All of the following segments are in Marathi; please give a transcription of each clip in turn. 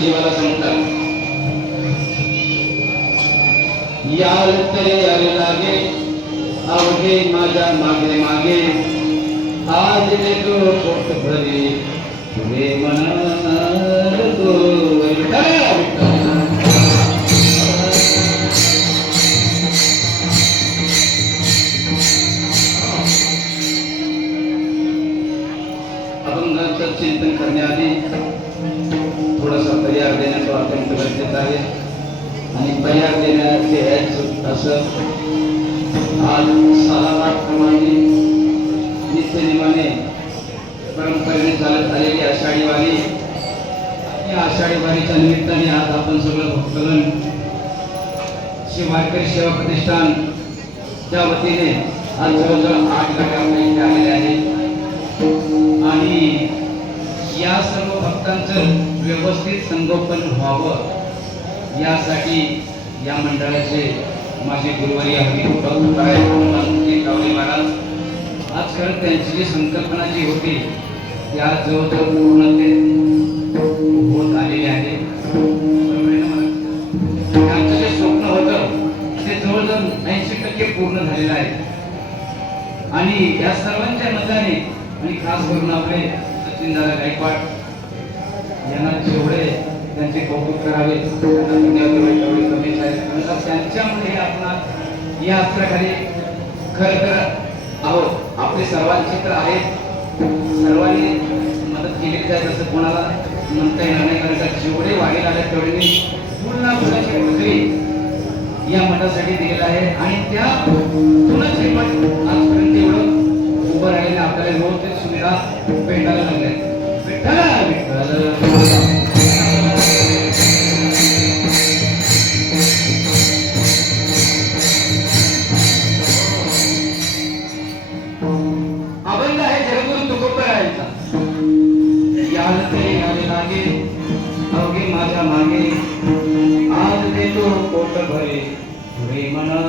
जीवाला सांगतात याल तरी यावे लागे अवघे माझ्या मागे मागे आज देतो पोट भरी तुझे म्हणाल तो अभंगाचं चिंतन करण्याआधी थोडासा पर्याय देण्याचा अत्यंत गरजेचं आहे आणि पर्याय देण्याचे असं आज 6 प्रमाणे नित्यनेमाने परंपरेने चालत आलेली आषाढी वारी. या आषाढी वारीच्या निमित्ताने आज आपण सगळं भक्तगण श्री वारकरी सेवा प्रतिष्ठान च्या वतीने आज जवळजवळ 8 गाड्या आपल्या आलेल्या आहेत आणि या सर्व भक्तांचं व्यवस्थित संगोपन व्हावं यासाठी या मंडळाचे माझे गुरुवारी महाराज आज खरं त्यांची जी संकल्पना जी होती ती आज जवळजवळ पूर्णतेत होत आलेली आहे. त्यांचं जे स्वप्न होतं ते जवळजवळ 80% पूर्ण झालेलं आहे आणि या सर्वांच्या मताने आणि खास करून आपले सचिनदादा गायकवाड यांना जेवढे त्यांचे कौतुक करावे तेवढे कमीच आहे. त्यांच्यामुळे आपण या अस्त्राखाली खरं तर आहोत. आपले सर्वांचे तर आहेत, सर्वांनी मदत केली जाईल असं कोणाला म्हणता येणार नाही कारण का जेवढे वाढीला आले तेवढे पूर्ण फुलाची पृथ्वी या मठासाठी दिलेला आहे आणि त्या पुन्हा हे मठ आजपर्यंत एवढं उभं राहिलेलं आपल्याला रोज ते सुविधा भेटायला लागल्या. अभंग आहे जगद्गुरु तुकोबरायांचा. याल ते यावे लागे अवघे माझ्या मागे आज देतो पोट भरे तुझे म्हणाल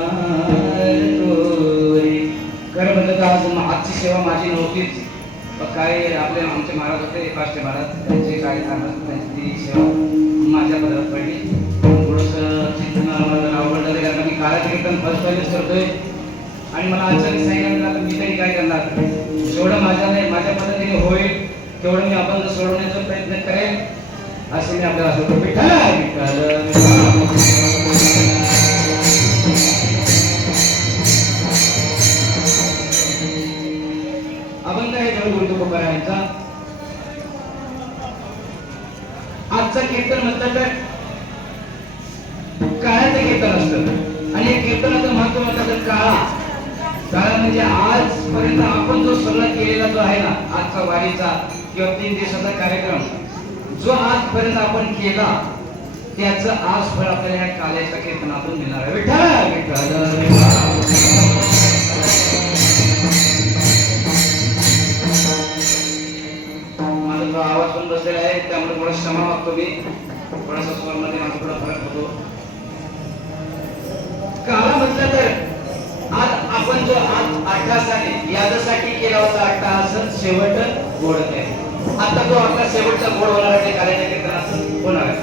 तो. खरं म्हणलं तर आज आजची सेवा माझी नव्हतीच. काय आपले आमचे महाराज होते पाचशे महाराज त्यांचे काय त्यांची सेवा माझ्या पदरात पडली. थोडंसं चिंतन आवड झालं कारण मी काळाचे कीर्तन फर्स्ट टाइमच करतोय आणि मला अचानक सांगितलं मी तरी काय करणार जेवढं माझ्या पद्धतीने होईल तेवढं मी अभंग सोडवण्याचा प्रयत्न करेन असं मी आपल्याला सांगतो. अभंग आहे जगद्गुरु तुकोबरायांचा. आजचं कीर्तन म्हटलं तर काळाचं कीर्तन असतं आणि कीर्तनाचं महत्व म्हटलं तर काळा म्हणजे आजपर्यंत आपण जो सगळं केलेला जो आहे ना आजचा वारीचा किंवा 3 दिवसाचा कार्यक्रम जो आजपर्यंत आपण केला त्याचं आज फळ आपल्याला या काळाच्या कीर्तनातून मिळणार आहे. माझा जो आवाज पण बसलेला आहे त्यामुळे थोडा क्षमा मागतो मी. थोडासा स्वरमध्ये माझा थोडा फरक होतो. काळा म्हटलं तर आज आपण जो आज अट्टहासाने याच्यासाठी केला होता अट्टहास शेवट गोड आहे. आता जो आपला शेवटचा गोड होणार आहे कार्याच्या कीर्तनात होणार आहे.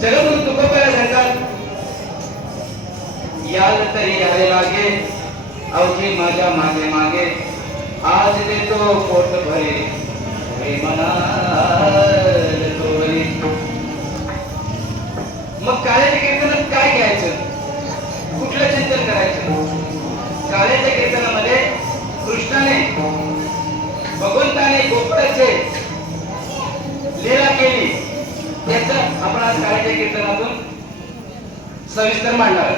जगद्गुरु तुकोबराय सांगतात याल तरी यावे लागे अवघे माझ्या मागे मागे आज देतो पोट भरे तुझे म्हणाल तो. मग कार्याच्या कीर्तनात काय घ्यायचं कुठलं चिंतन करायचं. काळ्याच्या कीर्तनामध्ये कृष्णाने भगवंताने गोकुळाचे लीला केली त्याचं आपण आज काळ्याच्या कीर्तनातून सविस्तर मांडणार.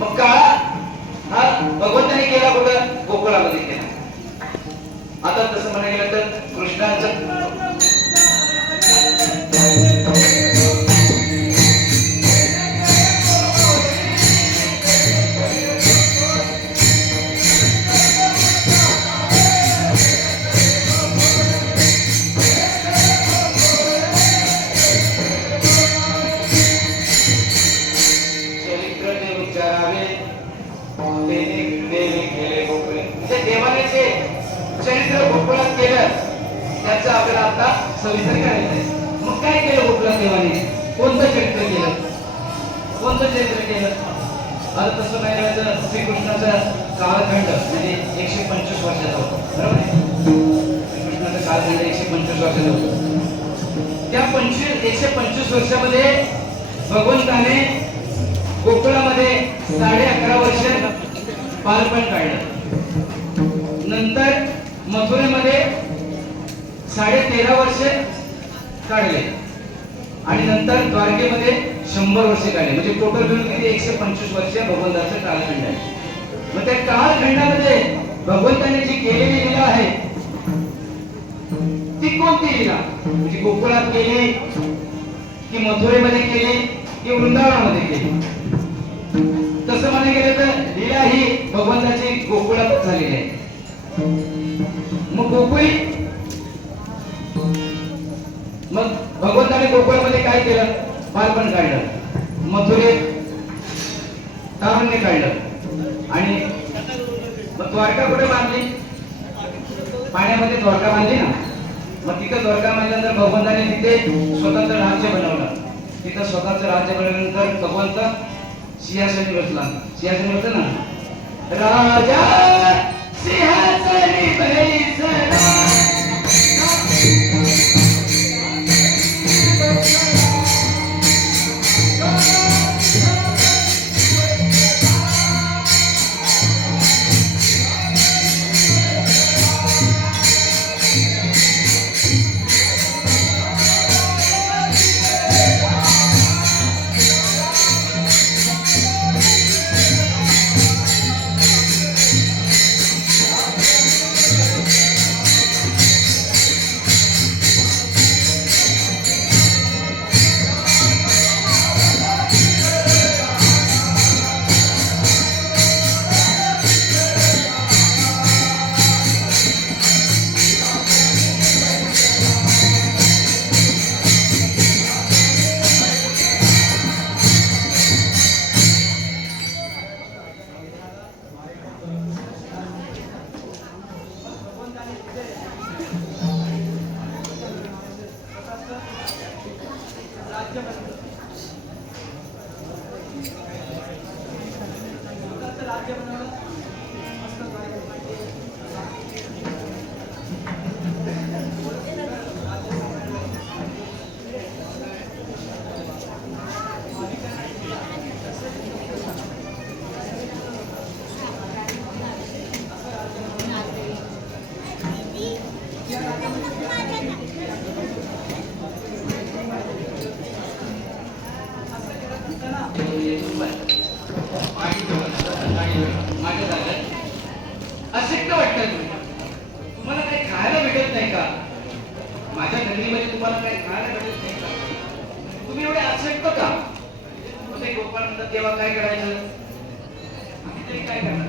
मग काळा हा भगवंताने केला कुठं गोकुळामध्ये केला. आता तसं म्हणायला गेलं तर कृष्णाचं देवाने जे चरित्र गोकुळात केलं त्याचं आपल्याला आता सविस्तर करायचं आहे. मग काय केलं गोकुळात देवाने? कोणतं चरित्र केलं? कोणतं चरित्र केलं? आता तसं नाही तर श्रीकृष्णाचा कालखंड म्हणजे 125 वर्षाचा होता, बरोबर आहे? श्रीकृष्णाचा कालखंड 125 वर्षाचा होता. त्या 125 वर्षामध्ये भगवंताने गोकुळामध्ये 11.5 वर्ष बालपण काढलं. नंतर मथुरेमध्ये 13.5 वर्ष काढले आणि नंतर द्वारकेमध्ये 100 वर्ष काढले. म्हणजे टोटल मिळून किती? 125 वर्ष भगवंताचं कालखंड आहे. मग त्या कालखंडामध्ये भगवंताने जी केलेली लीला आहे ती कोणती लीला? म्हणजे गोकुळात केली की मथुरेमध्ये केली की वृंदावनामध्ये केली? तसं म्हणायला गेलं तर लीला ही भगवंताची गोकुळात झालेली आहे. मग गोकुळी मग भगवंताने गोकुळामध्ये काय केलं? बालपण काढलं. मथुरेत तारुण्य काढलं. आणि मग द्वारका कुठे बांधली? पाण्यामध्ये द्वारका बांधली ना. मग तिथं द्वारका बांधल्यानंतर भगवंताने तिथे स्वतंत्र राज्य बनवलं. तिथं स्वतःचं राज्य बनवल्यानंतर भगवंत सिंहासनी बसला. सिंहासनी बसला ना, राजा सिंहासनी बैसला. अशक्य वाटतं तुम्हाला काही खायला भेटत नाही का? माझ्या नगरीमध्ये तुम्हाला काही खायला भेटत नाही का? तुम्ही एवढे अशक्त का? ते गोपाळ म्हणतात तेव्हा काय करायचं? आम्ही तरी काय करणार?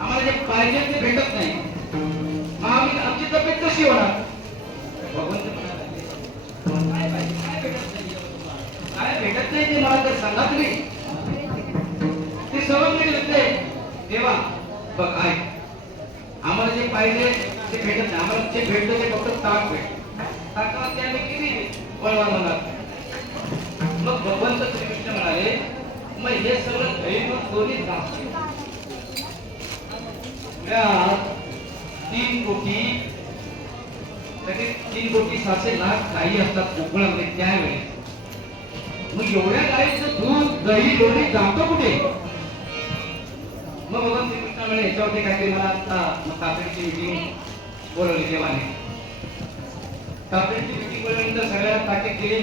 आम्हाला जे पाहिजे ते भेटत नाही. मग आम्ही आमची तब्येत कशी होणार? भगवंत काय पाहिजे? काय भेटत नाही? काय भेटत नाही ते मला तर सांगा तुम्ही. ते सर्व मी लिहिते देवा बघ आहे. आम्हाला जे पाहिजे ते भेटत नाही. आम्हाला जे भेटतं ते फक्त ताक भेटतं. ताकाला ते आम्ही किती बळवान होणार? मग भगवंत श्रीकृष्ण म्हणाले मग हे सगळं दैव कोणी दाखवलं? 3 कोटी 3,600,000 गायी असतात गोकुळामध्ये त्यावेळेस. मग एवढ्या गायीचं दूध दही लोणी जातं कुठे? मग भगवान श्रीकृष्ण म्हणे याच्यावरती काहीतरी मला आता तातडीची मीटिंग बोलवली देवाने. तातडीची मीटिंग बोलवल्यानंतर सगळ्यांना ताकीद केली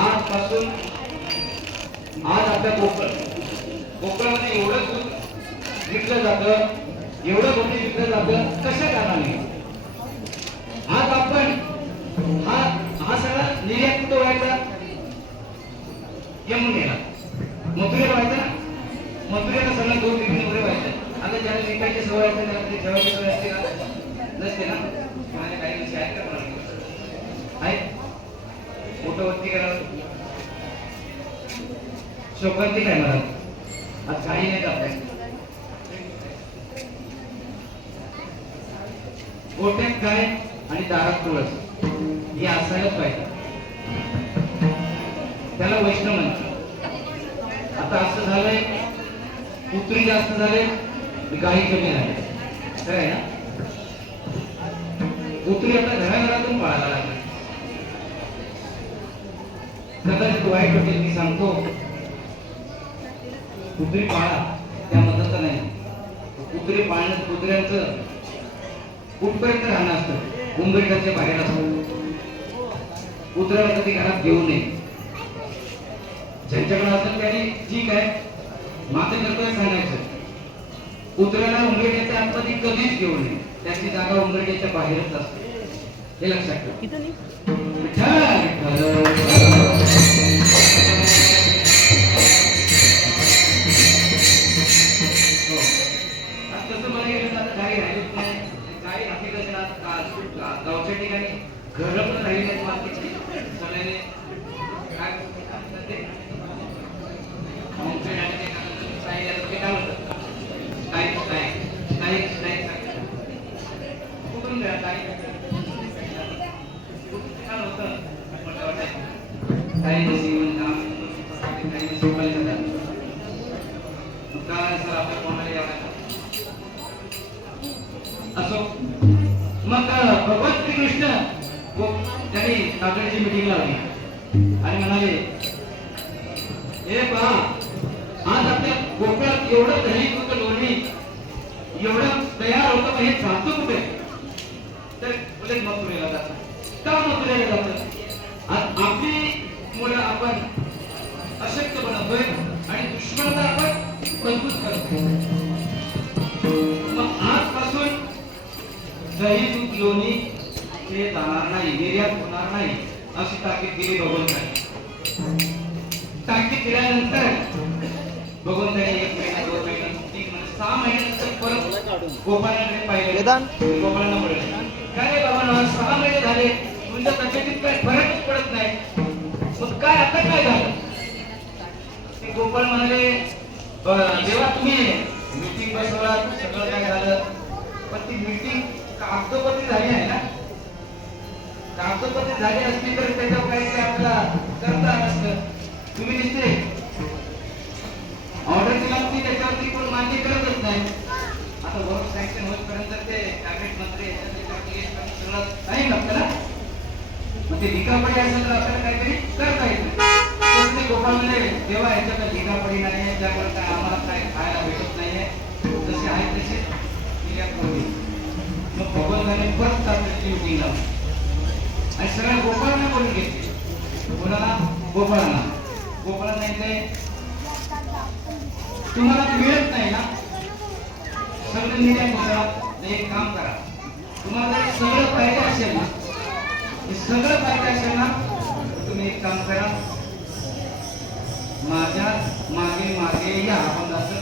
आजपासून आज आपल्या कोकणामध्ये एवढं दूध विकलं जातं, एवढं मोठे विकलं जातं, कशा कारणाने? आज आपण हा सगळा निर्यात कुठं व्हायचा? यमुनेला, मथुरेला व्हायचा ना. मथुरेला सगळं दूध विकून वगैरे व्हायचं. आता ज्याला विकायची सवय असते त्याला ती ठेवायची सवय असते का? नसते ना. माझ्या काही विषय आहेत का कोणाला? आहेत फोटोवरती करा शोकांती काय मला आज काही नाही आपल्या गोट्यात गाय आणि दारात तुळस हे असायलाच पाहिजे. त्याला वैष्णव म्हणतात. आता असं झालंय, पुत्री जास्त झाले, गाई कमी झाले. खरं आहे ना? पुत्री आता घराघरातून पाळायला लागली. कदाचित वाईट वाटेल मी सांगतो, कुत्री पाळा त्या मताचं नाही. कुत्री पाळणं, कुत्र्यांचं कुठपर्यंत राहणं असतं, उंबरठ्याच्या बाहेर असतं. कुत्र्याला कधी घरात घेऊ नये. ज्यांच्याकडे असेल त्याने ठीक आहे, मात्र कर्तव्य सांगायचं, कुत्र्याला उंबरठ्याच्या आतमध्ये कधीच घेऊ नये. त्याची जागा उंबरठ्याच्या बाहेरच असते, हे लक्षात ठेवा. गावच्या ठिकाणी घर पण राहिले सगळ्याने असो. मग भगवान श्रीकृष्ण त्यांनी काकडीची मीटिंग लावली आणि म्हणाले, हे पहा, आज आपल्या कोकणात एवढं दही दूध लोणी एवढं तयार होतं, हे जातं कुठे? तर बोले मथुरेला जातं. का मथुरेला जातं? आज आपली मुलं आपण अशक्य बनवतोय आणि दुश्मनाला आपण मजबूत करतोय. मग आजपासून दही दूध लोणी हे जाणार नाही, निर्यात होणार नाही, अशी ताकीद दिली भगवंताने. ताकीद दिल्यानंतर भगवंताने 1 महिना 2 महिने 3 महिने 6 महिन्यानंतर परत गोपाळाकडे पाहिले. गोपाळांना म्हणले, काय रे बाबा, 6 महिने झाले, तुमच्या तब्येतीत काय फरकच पडत नाही, मग काय आता काय झालं? ते गोपाळ म्हणाले, जेव्हा तुम्ही मीटिंग बसवला सगळं काय झालं, पण ती मीटिंग कागदोपत्री झाली आहे ना? कागदोपत्री झाली असली तर त्याच्यावर काही आपल्याला करता नसतं. तुम्ही दिसते ऑर्डर दिला की त्याच्यावरती कोण मान्य करतच नाही. आता वर्क सँक्शन होईपर्यंत ते कॅबिनेट मंत्री सगळं नाही लागतं ना. मग ते लिखापडी असेल तर आपल्याला काहीतरी करता येतं. ते गोपाळ म्हणजे तेव्हा याच्यात लिखापडी नाही आहे, त्यामुळे काय आम्हाला काय खायला भेटत नाहीये, जसे आहेत तसे निर्यात करू. मग भगवंताने परत तात्काळची मीटिंग लावली आणि सगळ्या गोपाळांना बोलून घेतली. कोणाला? गोपाळांना. गोपाळांना येते, तुम्हाला मिळत नाही ना सगळं निर्यात होतं, एक काम करा, तुम्हाला जर सगळं पाहिजे असेल ना, हे सगळं पाहिजे असेल ना, तुम्ही एक काम करा, माझ्या मागे मागे या. आपण असं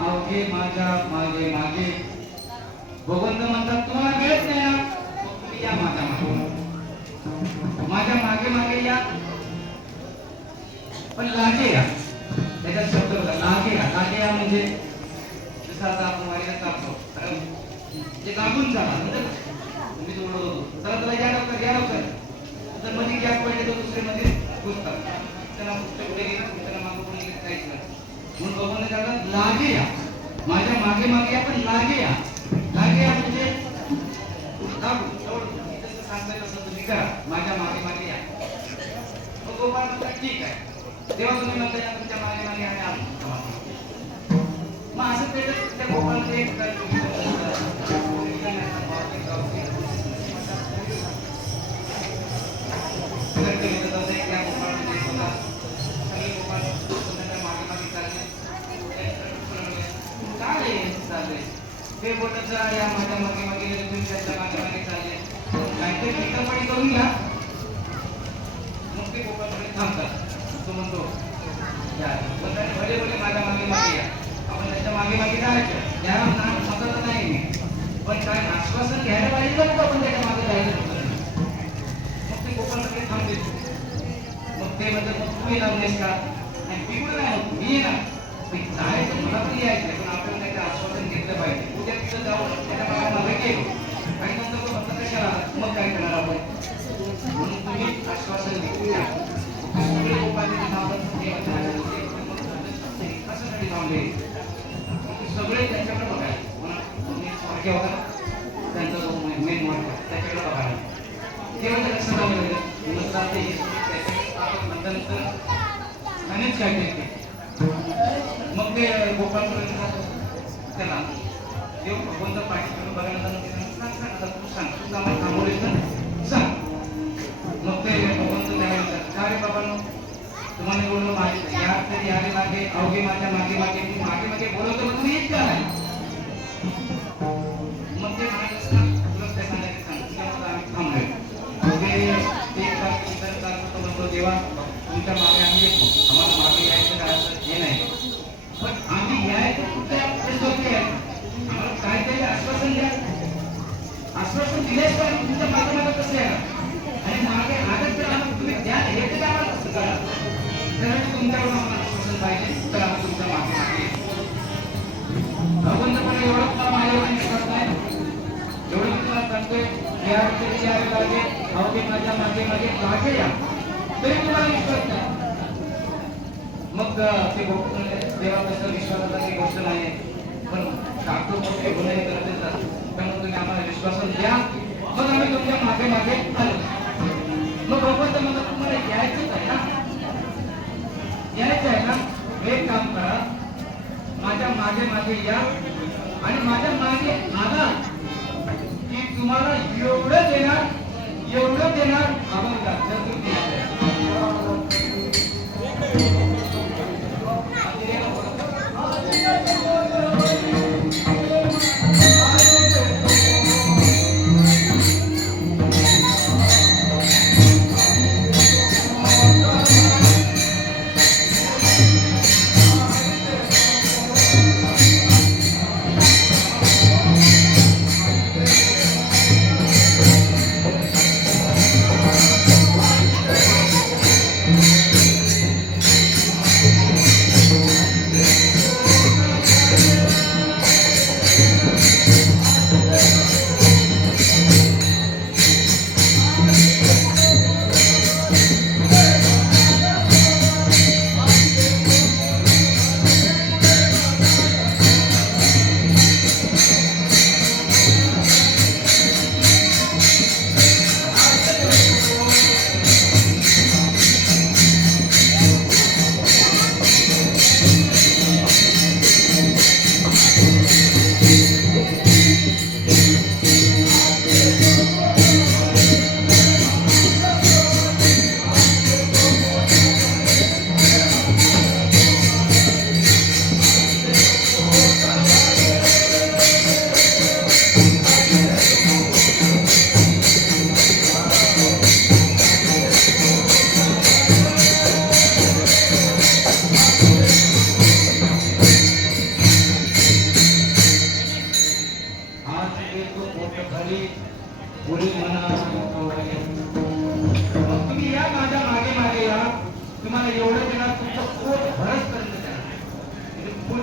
अवघे माझ्या मागे मागे. भगवंत म्हणतात तुम्हाला मिळत नाही ना, तुम्ही या माझ्या मागे, माझ्या मागे मागे या, पण लागे या. त्याच्यात शब्द बघा, लागे या. लागे या म्हणजे जसं आता आपण वारीला नंतर तुम्ही जोडत होतो चला चला या लवकर या लवकर तर मध्ये गॅप पडले तर दुसरे मध्ये घुसतात त्याला पुढे गेले त्याला मागं पुढे गेले काहीच नाही म्हणून बघून त्याला लागे या माझ्या मागे मागे या पण लागे या म्हणजे लागू जसं सांगताय तसं तुम्ही करा माझ्या मागे मागे या मग गोपाळ म्हणतात ठीक आहे तेव्हा तुम्ही म्हणता तुमच्या मागे मागे आम्ही आलो मग असं ते त्या गोपाळाचे एक ते बोलत या माझ्या मागे मागे तुम्ही त्याच्या मागे मागे चालले काहीतरी मित्रपणी करून घ्या मग ते गोपाळकडे थांबतात तो म्हणतो भले भले माझ्या मागे मागे या आपण त्याच्या मागे मागे जायचं त्या नाम समजत नाही मी पण काय आश्वासन घ्यायला पाहिजे का आपण त्याच्या मागे जायचं मग ते गोपाळकडे थांबते मग ते म्हणतात मग तुम्ही लावलेस का आणि मी पण नाही मी येणार जायचं मला पण यायचं पण आपण त्याचं आश्वासन घेतलं पाहिजे उद्या तिथं जाऊन त्याच्या मागे मागे गेलो आणि नंतर तो म्हणतो कशाला मग काय करणार आपण म्हणून तुम्ही आश्वासन घ्या सगळे गोपाळाचे नावं कशासाठी थांबले सगळे त्यांच्याकडे बघायला होता त्यांचा जो मेन मोठा त्याच्याकडे बघायला तेव्हा लक्षात आलं नंतर नंतर अनेक काय ते मग ते गोपाळपर्यंत त्याला देव कोणतं पाठी करून बघायला तू सांग तू आम्हाला थांबवलीस ना सांग मग ते भगवंत त्याला काय रे बाबा तुम्हाला बोललो माहिती या तरी याने मागे अवघे माझ्या मागे मागे मी मागे मागे बोलवतो मग तुम्ही येत का नाही मग ते म्हणाले तुला त्या सांगायचं सांग तुझ्यामध्ये आम्ही थांबलोय म्हणतो देवा तुमच्या मागे आम्ही येतो आम्हाला मागे यायचं करायचं हे नाही पण आम्ही यायचं कुठल्या आम्हाला काहीतरी आश्वासन द्या आश्वासन दिलेच पण तुमच्या मागे मागे कसं येणार आणि मागे आदत तर आम्हाला तुम्ही द्या हे तर आम्हाला कसं करा तर तुमच्याकडून आम्हाला आश्वासन पाहिजे तर आम्ही तुमच्या मागे मागे भगवंतपणे एवढं तुला माझ्यावर विश्वास नाही एवढं मी तुला सांगतोय यावे लागे अवघे माझ्या मागे मागे लागे या तरी तुम्हाला विश्वास नाही मग ते देवा कसं विश्वासाचा काही गोष्ट नाही पण टाकतो मोठे गुन्हे करत येतात त्यामुळे तुम्ही आम्हाला विश्वासन द्या मग आम्ही तुमच्या मागे मागे आलो मग भगवंत मला तुम्हाला यायचंच आहे ना यायचं आहे ना एक काम करा माझ्या मागे मागे या आणि माझ्या मागे आला की तुम्हाला एवढं देणार आम्हाला जर तुम्ही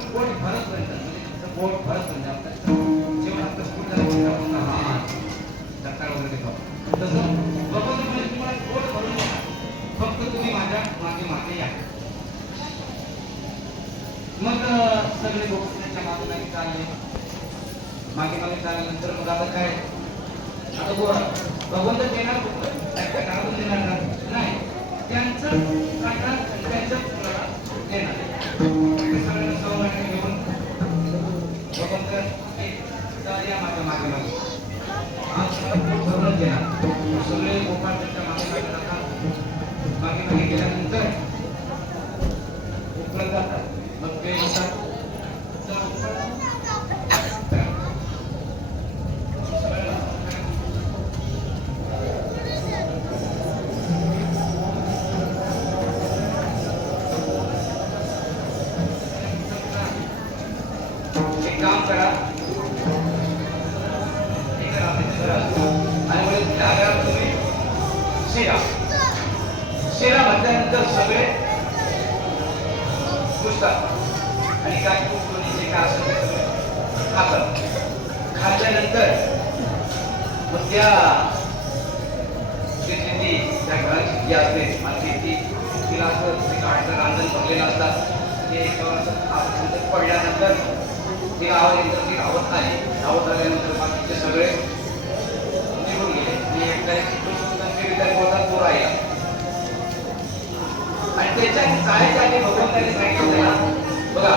पोट भरत म्हणजे पोट भरत म्हणजे आपलं जेवण आपलं पोट झालं सगळे लोक त्याच्या मागे मागे चालले. मागे मागे चालल्यानंतर मग आता काय, आता भगवंत देणार कुठलं, काय काढून देणार का? नाही, त्यांचं काढणार त्यांच्या मुलाला देणार. सगळ्यांना सवय घेऊन भगवंत या माझ्या मागे मागे आज भरून देणार. सगळे गोपाळ त्याच्या मागे मागे जातात. मागे मागे गेल्यानंतर उकळत जातात. मग ते येतात. एक काम करा, आणि म्हणजे त्या घरात तुम्ही शिरा म्हटल्यानंतर सगळे पुसतात आणि काय कोणी जे काय असेल ते सगळं खातात. खाल्ल्यानंतर मग त्या घराची जी असते मालकी तिला असं ते काढतं रांजण भरलेलं असतात. ते असं पडल्यानंतर तिला आवाज येतो, ती रावत नाही. रावत आल्यानंतर बाकीचे सगळे निघून गेले. ती एकट्या बोलतात तो राहिला. आणि त्याच्या जायच्या आधी भगवंतांनी सांगितलं ना, बघा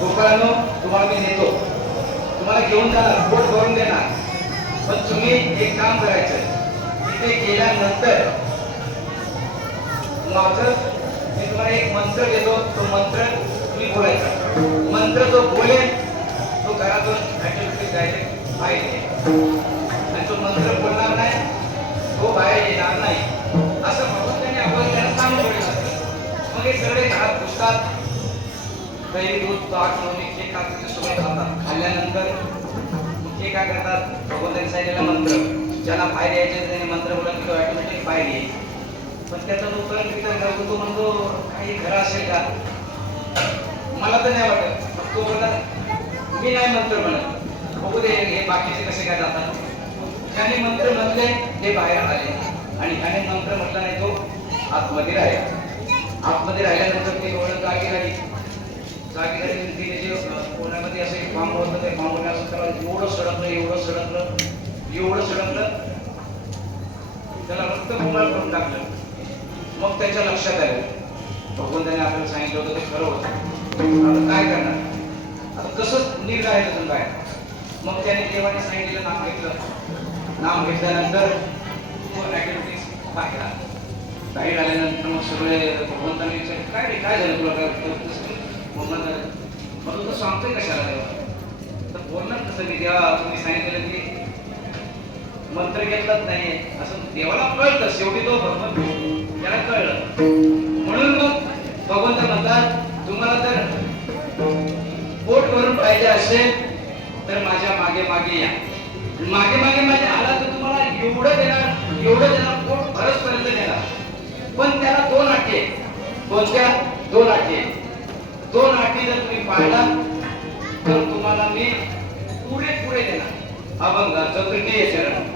गोपाळांनो, तुम्हाला मी नेतो, तुम्हाला घेऊन जाणार, पोट भरून देणार, पण तुम्ही एक काम करायचं, तिथे गेल्यानंतर माझं मी तुम्हाला एक मंत्र देतो, तो मंत्र तुम्ही बोलायचा. मंत्र जो बोलेल तो घरातून डायरेक्ट बाहेर येईल, आणि तो मंत्र बोलणार नाही तो बाहेर येणार नाही, असं भगवंतांनी आपण त्याला सांगितलेलं असतं. मग हे सगळे घरात घुसतात. पहिली दूध ताक लोणी जे खातात ते सगळे खातात. खाल्ल्यानंतर मग ते काय करतात, भगवंतांनी सांगितलेला मंत्र ज्याला बाहेर यायचे त्याने मंत्र बोलला की तो ऑटोमॅटिक बाहेर येईल. पण त्याचा जो करत तो म्हणतो काही खरं असेल का, मला तर नाही वाटत. तो बोलला मी नाही मंत्र म्हणत, बघू दे हे बाकीचे कसे काय जातात. ज्याने मंत्र म्हटले ते बाहेर आले आणि ज्याने मंत्र म्हटला नाही तो आतमध्ये राहिला. आतमध्ये राहिल्यानंतर ते ओळख जागी राहिली. जागी झाली तिने जे कोणामध्ये असं एक फांब होतं, ते फांबमध्ये असं त्याला एवढं सडकलं त्याला रक्त बोंबाळ करून टाकलं. मग त्याच्या लक्षात आलं भगवंताने आपल्याला सांगितलं होतं ते खरं होतं. आता काय करणार, आता कसं निर्णय आहे काय. मग त्याने देवाने सांगितलेलं नाम घेतलं. नाम घेतल्यानंतर तो ऍक्टिव्हिटीज बाहेर आल्यानंतर मग सगळे भगवंताने विचारलं काय झालं तुला, काय मग तू सांगतोय कशाला तर बोलणार कसं मी देवा, तुम्ही सांगितलेलं की मंत्र घेतलाच नाही असं देवाला कळतं. शेवटी तो भगवंत त्याला कळलं. म्हणून मग भगवंत म्हणतात तुम्हाला जर पोट भरून पाहिजे असेल तर माझ्या मागे मागे या. मागे मागे माझे आला तर तुम्हाला एवढं देणार पोट भरसपर्यंत देणार. पण त्याला दोन अटी आहेत. कोणत्या दोन अटी? दोन अटी जर तुम्ही पाळला तर तुम्हाला मी पुरे देणार. अभंगाचं तृतीय चरण